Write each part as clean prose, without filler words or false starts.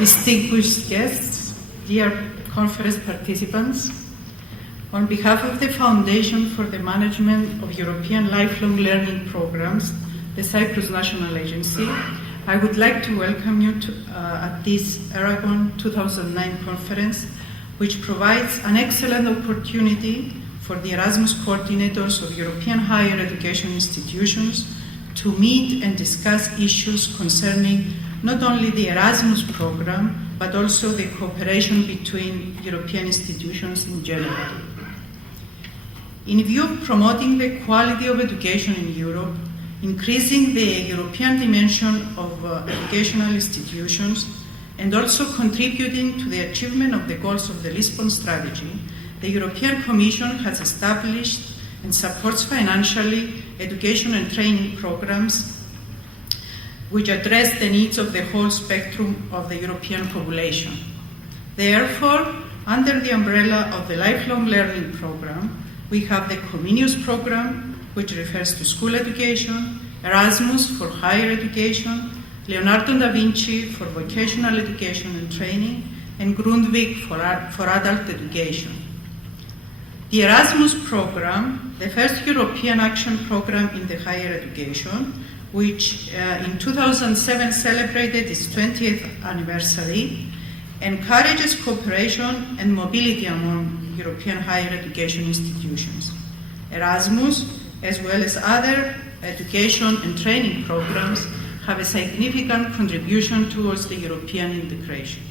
distinguished guests, dear conference participants, on behalf of the Foundation for the Management of European Lifelong Learning Programs, the Cyprus National Agency, I would like to welcome you at this Eracon 2009 conference, which provides an excellent opportunity for the Erasmus coordinators of European higher education institutions to meet and discuss issues concerning not only the Erasmus program, but also the cooperation between European institutions in general. In view of promoting the quality of education in Europe, increasing the European dimension of educational institutions, and also contributing to the achievement of the goals of the Lisbon Strategy, the European Commission has established and supports financially education and training programs which address the needs of the whole spectrum of the European population. Therefore, under the umbrella of the Lifelong Learning Program, we have the Comenius Program, which refers to school education, Erasmus for higher education, Leonardo da Vinci for vocational education and training, and Grundtvig for adult education. The Erasmus program, the first European action program in the higher education, which in 2007 celebrated its 20th anniversary, encourages cooperation and mobility among European higher education institutions. Erasmus, as well as other education and training programs, have a significant contribution towards the European integration.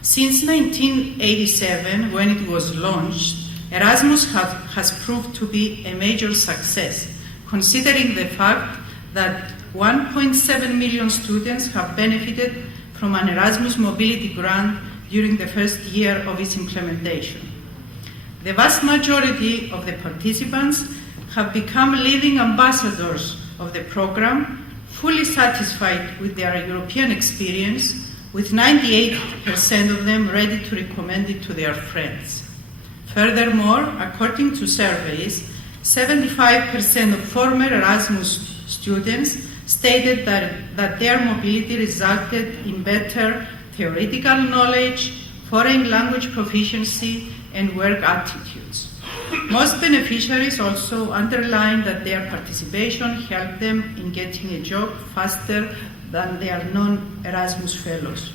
Since 1987, when it was launched, Erasmus has proved to be a major success, considering the fact that 1.7 million students have benefited from an Erasmus mobility grant during the first year of its implementation. The vast majority of the participants have become living ambassadors of the program, fully satisfied with their European experience, with 98% of them ready to recommend it to their friends. Furthermore, according to surveys, 75% of former Erasmus students stated that their mobility resulted in better theoretical knowledge, foreign language proficiency, and work attitudes. Most beneficiaries also underlined that their participation helped them in getting a job faster than their non-Erasmus fellows.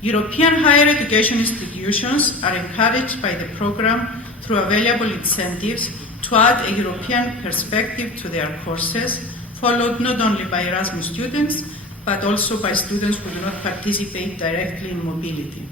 European higher education institutions are encouraged by the program through available incentives to add a European perspective to their courses, followed not only by Erasmus students, but also by students who do not participate directly in mobility.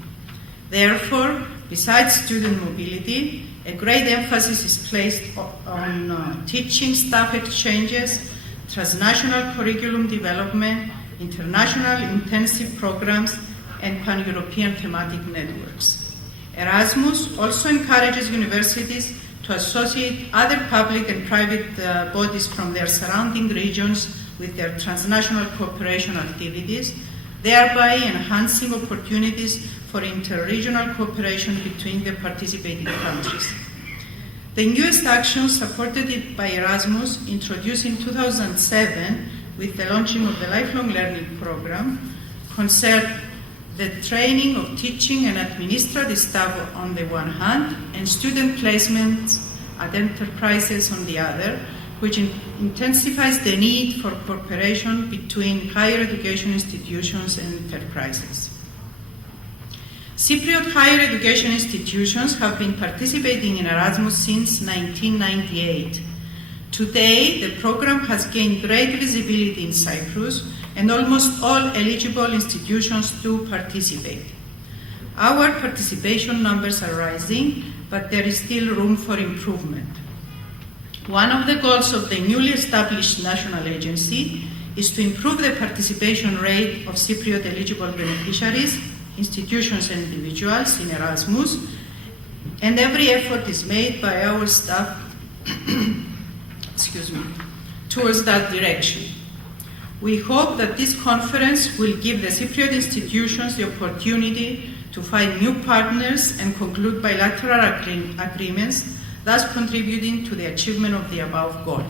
Therefore, besides student mobility, a great emphasis is placed on teaching staff exchanges, transnational curriculum development, international intensive programs, and pan-European thematic networks. Erasmus also encourages universities to associate other public and private bodies from their surrounding regions with their transnational cooperation activities, thereby enhancing opportunities for interregional cooperation between the participating countries. The newest actions supported by Erasmus, introduced in 2007 with the launching of the Lifelong Learning Program, concern the training of teaching and administrative staff on the one hand, and student placements at enterprises on the other, which intensifies the need for cooperation between higher education institutions and enterprises. Cypriot higher education institutions have been participating in Erasmus since 1998. Today, the program has gained great visibility in Cyprus, and almost all eligible institutions do participate. Our participation numbers are rising, but there is still room for improvement. One of the goals of the newly established national agency is to improve the participation rate of Cypriot eligible beneficiaries, institutions and individuals in Erasmus, and every effort is made by our staff towards that direction. We hope that this conference will give the Cypriot institutions the opportunity to find new partners and conclude bilateral agreements, thus contributing to the achievement of the above goal.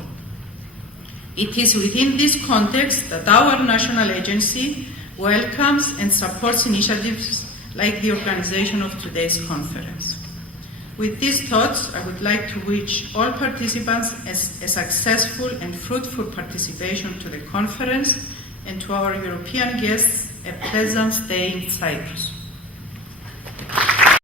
It is within this context that our national agency welcomes and supports initiatives like the organization of today's conference. With these thoughts, I would like to wish all participants a successful and fruitful participation to the conference, and to our European guests a pleasant stay in Cyprus.